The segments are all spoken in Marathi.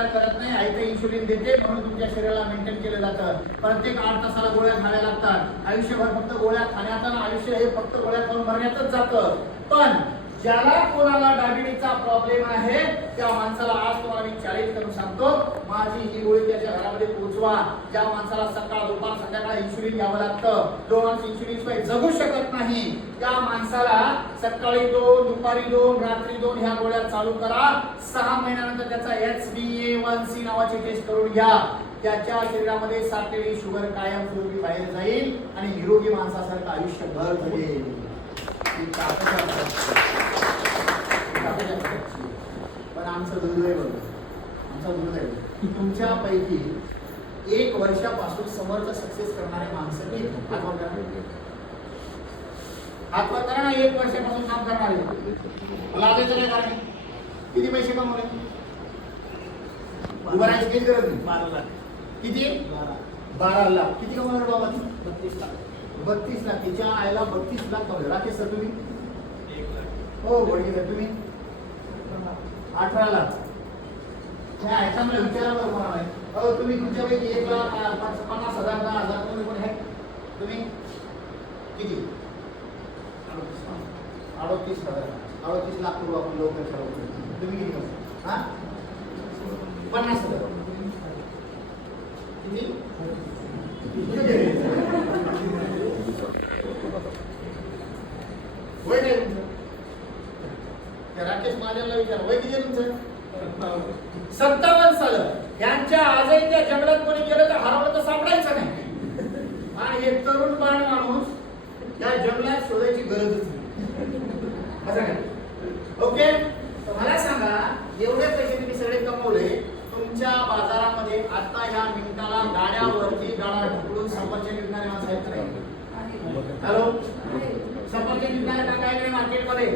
तयार करत नाही, आई तर इन्शुलिन देते म्हणून तुमच्या शरीराला मेंटेन केलं जातं. प्रत्येक 8 तासाला गोळ्या खाव्या लागतात. आयुष्यभर फक्त गोळ्या खाण्याचं ना आयुष्य हे फक्त गोळ्या खाऊन मरण्यातच जातं. पण ज्याला कोणाला डायबिटीसचा प्रॉब्लेम आहे त्या माणसाला आज तुम्हाला मी चॅलेंज करून सांगतो, माझी ही गोळी त्याच्या घरामध्ये पोहोचवा. ज्या माणसाला सकाळ दुपार संध्याकाळ इन्शुलिन घ्यावं लागतं, जो माणूस इन्शुलिन शिवाय जगू शकत नाही, त्या माणसाला सकाळी 2, दुपारी 2, रात्री 2 ह्या गोळ्या चालू करा. 6 महिन्यानंतर त्याचा HbA1c नावाची टेस्ट करून घ्या. त्याच्या शरीरामध्ये साठलेली शुगर कायमस्वरूपी बाहेर जाईल आणि निरोगी माणसासारखं आयुष्यभर जगेल. पण आमचं दुर्दैव, तुमच्यापैकी 1 वर्षापासून समोरचा सक्सेस करणारे माणसं नाही. हातवर करा ना, 1 वर्षापासून काम करणारे. मला आजच नाही कारण किती पैसे कमवले? उभं राहायची काही गरज नाही. 12 लाख. किती? 12 लाख. किती कमवणार बाबा? 32 लाख. 32 लाख. तिच्या आईला 32 लाख कमवले. राकेश सर तुम्ही? 1 लाख. हो बोलगे सर तुम्ही? 18 लाख. काय चांगलं विचारावर मला आहे. अहो तुम्ही तुमच्यापैकी 1 लाख 50,000 10,000 कोणी कोणी आहे? तुम्ही किती? 38,000. 38 लाख रुपये आपण लोक तुम्ही किती? हा 50,000. किती? वय काय तुमचं? राकेश महाजनला विचार वय किती तुमचं? 57 साल. यांच्या आजही त्या जंगलात कोणी गेलं तर हरवलं तर सापडायचं नाही. आणि एक तरुण बाळ माणूस त्या जंगलात शोधायची गरजच नाही. ओके, मला सांगा एवढे पैसे तुम्ही सगळे कमवले, तुमच्या बाजारामध्ये आता ह्या मिनिटाला गाड्यावरती गाडा ढकलून सफरचंद विकणारे माणसं आहेत का नाही? हॅलो, सफरचंद विकणारे का काय नाही मार्केटमध्ये?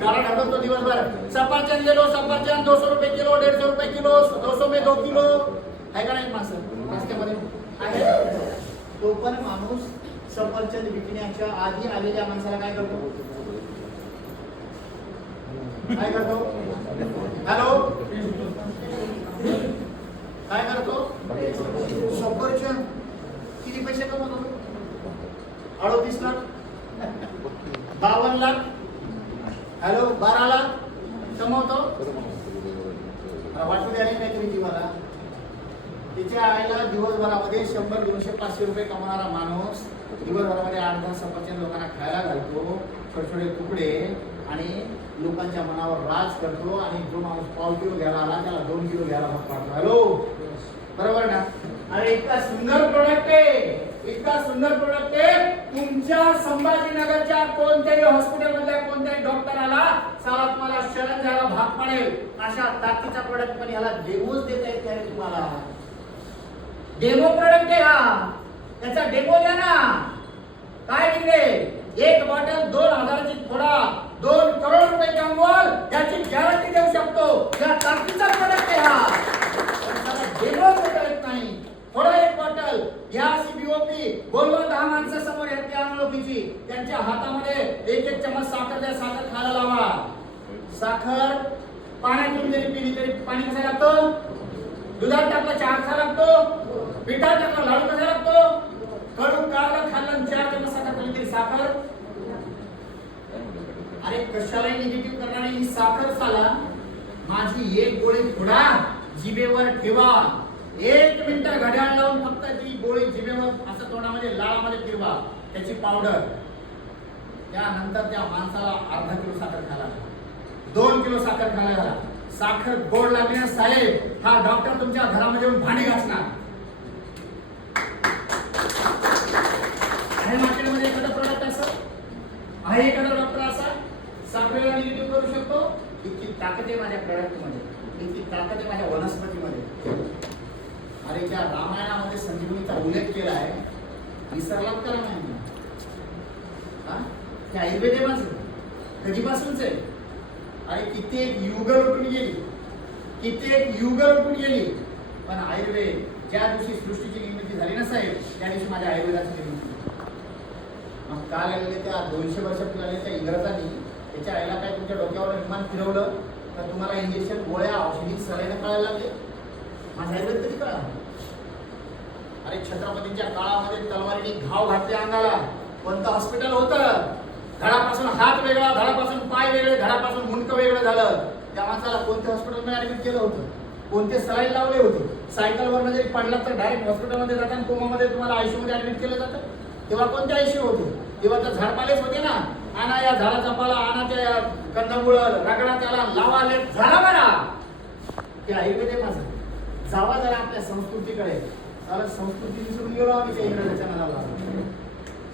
गाडा ढकलतो दिवसभर. सफरचंद गेलो, सफरचंद 200 रुपये किलो, 150 रुपये किलो, 200 में 2 किलो आहे का नाही माणसं रस्त्यामध्ये? आहे. तो पण माणूस सफरचंद विकण्याच्या आधी आलेल्या माणसाला काय करतो? काय करतो? हॅलो, काय करतो? सफरचंद. किती पैसे कमवतो? 38 लाख. 52 लाख. हॅलो, 12 लाख कमवतो. वाटू द्यायला काहीतरी जीवाला. तिच्या आईला दिवसभरामध्ये 100, 200, 500 रुपये कमवणारा माणूस दिवसभरामध्ये 8-10 सफरचंद लोकांना खायला घालतो, छोटे छोटे तुकडे, आणि लोकांच्या मनावर राज करतो. आणि जो माणूस 1/2 किलो घ्यायला आला त्याला 2 किलो घ्यायला भाग पाडतो. हॅलो, बरोबर ना? अरे इतका सुंदर प्रोडक्ट आहे, इतका सुंदर प्रोडक्ट आहे. तुमच्या संभाजीनगरच्या कोणत्याही हॉस्पिटलमधल्या कोणत्याही डॉक्टराला साला तुम्हाला शरण जायला भाग पडेल अशा ताकदीचा प्रोडक्ट. पण याला डेमोज देता येत नाही तुम्हाला. डेमो प्रोडक्ट आहे हा, त्याचा डेमो द्या ना. काय तिकडे 1 बॉटल 2,000ची थोडा 2 करोड रुपये कमवाल याची गॅरंटी देऊ शकतो. या ताकदीचा प्रोडक्ट आहे हा. डेमो देता येत नाही. थोडा 1 बॉटल घ्या. CBOP बोलवा 10 माणसं समोर येते अनोळखीची, त्यांच्या हातामध्ये 1-1 चमच साखर द्या. साखर खायला लावा. साखर पाण्यातून जरी पिली तरी पाणी कसं लागतं? दुधात टाकलं चहा कसा लागतो? पिठात टाकलं लाडू कसा लागतो? कडू काढलं खाल्लं 4 चमच साखर खाल्ली तरी साखर. अरे कशालाही निगेटिव्ह करणारी ही साखर साला. माझी 1 गोळी फोडा, जिभेवर ठेवा. 1 मिनिट घड्याळ लावून फक्त ती गोळी जिभेवर असं तोंडामध्ये लाळामध्ये फिरवा. त्याची पावडर. त्यानंतर त्या माणसाला अर्धा किलो साखर खायला, 2 किलो साखर खायला. साखर गोड लागली ना साहेब, हा डॉक्टर तुमच्या घरामध्ये येऊन भांडी घासणार. आहे मार्केटमध्ये एखादा प्रोडक्ट असं आहे? एखादा डॉक्टर असा साखरेला निगेटिव्ह करू शकतो? इतकी ताकद आहे माझ्या प्रोडक्टमध्ये, इतकी ताकद आहे माझ्या वनस्पतीमध्ये. अरे त्या रामायणामध्ये संजीवनीचा उल्लेख केला आहे, विसरलात करा नाही. ते आयुर्वेद आहे माझं, कधीपासूनच आहे. अरे कित्येक युग लुटून गेली, कित्येक युग लुटून गेली, पण आयुर्वेद ज्या दिवशी सृष्टीची निर्मिती झाली ना साहेब, त्या दिवशी माझ्या आयुर्वेदाची निर्मिती. मग काल आलेले त्या 200 वर्षापूर्वी आलेल्या त्या इंग्रजांनी त्याच्या आईला काय तुमच्या डोक्यावर विमान फिरवलं तर तुम्हाला इंजेक्शन, गोळ्या, औषधी सलाईन कळायला लागले. माझा आयुर्वेद कधी कळला? अरे छत्रपतींच्या काळामध्ये तलवारीने घाव घातले अंगाला. कोणतं हॉस्पिटल होतं? धडापासून हात वेगळा, धडापासून पाय वेगळे, धडापासून मुंडकं वेगळं झालं. त्या माणसाला कोणत्या हॉस्पिटलमध्ये ऍडमिट केलं होतं? कोणते सलाईन लावले होते? सायकलवरनं जरी पडला तर डायरेक्ट हॉस्पिटलमध्ये जाताना कोमामध्ये तुम्हाला आयसीयू मध्ये ऍडमिट केलं जातं. तेव्हा कोणते आयसीयू होते? तेव्हा तर झाडपालेच होते ना. आणा या झाडाचा पाला, आणा त्या कंदमुळ, रगडा त्याला, लावा लेप, झाला बरा. ते आयुर्वेद आहे माझं. जावा जरा आपल्या संस्कृतीकडे. कारण संस्कृती विसरून गेलो आम्ही त्या इंग्रजाच्या नादाला.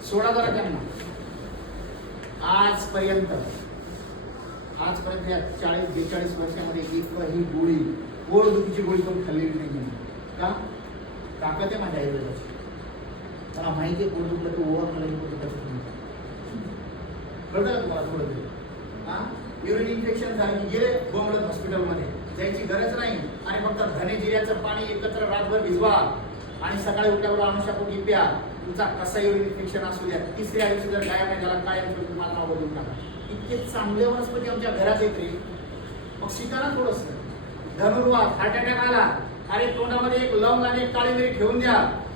सोडा जरा त्यांना. आजपर्यंत या 40-42 वर्षामध्ये एकही गोळी, पोटदुखीची गोळी पण खाल्लेली नाही. का? ताकद आहे माझ्या आयुर्वेदाची. मला माहिती आहे पोटदुखलं तर ओव्हर मला कळतं का तुम्हाला थोडं तरी? हा, युरिन इन्फेक्शन झालं की गेले बोंबलत हॉस्पिटलमध्ये, जायची गरज नाही. आणि फक्त धने जिऱ्याचं पाणी एकत्र रातभर भिजवा आणि सकाळी उठल्यावर अनुशापोटी प्या. तुमचा कसा युरिन इन्फेक्शन असू द्या, तिसऱ्या दिवशी जर कायम नाही झाला, कायम तुम्हाला नाव बदलून टाका. इतके चांगले वनस्पती आमच्या घरात येते. मग शिका ना थोडस. धनुर्वात, हार्ट अटॅक आला, अरे तोंडामध्ये एक लवंग आणि एक काळी मिरी ठेवून द्या.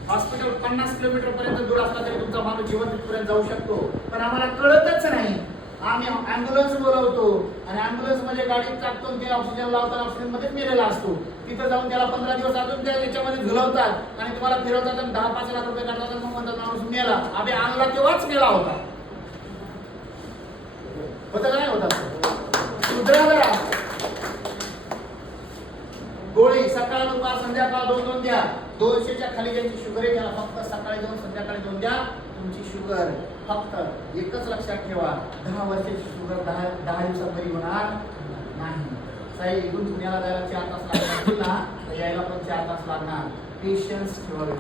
हॉस्पिटल 50 किलोमीटर पर्यंत दूर असला तरी तुमचा माणूस जिवंत तिथपर्यंत जाऊ शकतो. पण आम्हाला कळतच नाही. आम्ही ॲम्ब्युलन्स बोलवतो आणि ॲम्ब्युलन्स मध्ये गाडीत टाकतो, ते ऑक्सिजन लावताना ऑक्सिजन मध्ये मेलेला असतो. तिथं जाऊन त्याला 15 दिवस अजून त्या याच्यामध्ये झुलवतात आणि तुम्हाला फिरवतात आणि 10-5 लाख रुपये काढतात. मग म्हणतात माणूस मेला. आम्ही आणला तेव्हाच मेला होता. होतं का नाही होता? सुधरा जरा. गोळी सकाळ दुपार संध्याकाळ 2-2 द्या. 200च्या खाली ज्यांची शुगर आहे त्याला फक्त सकाळी 2 संध्याकाळी 2 द्या. तुमची शुगर फक्त एकच लक्षात ठेवा, 10 वर्षाची शुगर 10 दिवसात बरी होणार नाही. साई इथून पुण्याला जायला 4 तास लागणार ना, तर यायला पण 4 तास लागणार. पेशन्स ठेवावे,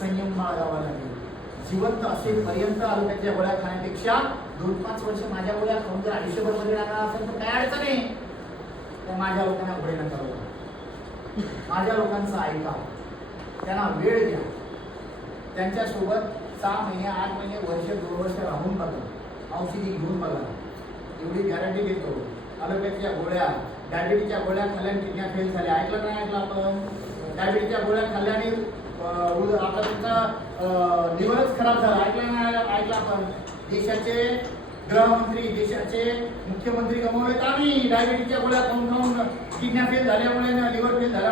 संयम बाळगावा लागेल. जिवंत असेपर्यंत आरोग्याच्या गोळ्या खाण्यापेक्षा 2-5 वर्ष माझ्या गोळ्या खाऊन जर आयुष्यभर बरे राहणार असेल तर काय अडचण आहे? तर माझ्या लोकांना पुढे नका बघा. माझ्या लोकांचं ऐका, त्यांना वेळ द्या. त्यांच्यासोबत 6 महिने, 8 महिने, वर्ष, 2 वर्ष राहून बघा. औषधी घेऊन बघा. एवढी गॅरंटी देतो. आरोग्याच्या गोळ्या, डायबिटीच्या गोळ्या खाल्ल्याने किडन्या फेल झाल्या. ऐकलं नाही ऐकलं आपण? डायबिटीच्या गोळ्या खाल्ल्याने आता तुमचा लिव्हरच खराब झाला. ऐकलं नाही ऐकलं आपण? देशाचे गृहमंत्री, देशाचे मुख्यमंत्री गमावलेत आम्ही. डायबिटीच्या गोळ्या खाऊन किडन्या फेल झाल्यामुळे, लिव्हर फेल झाल्या.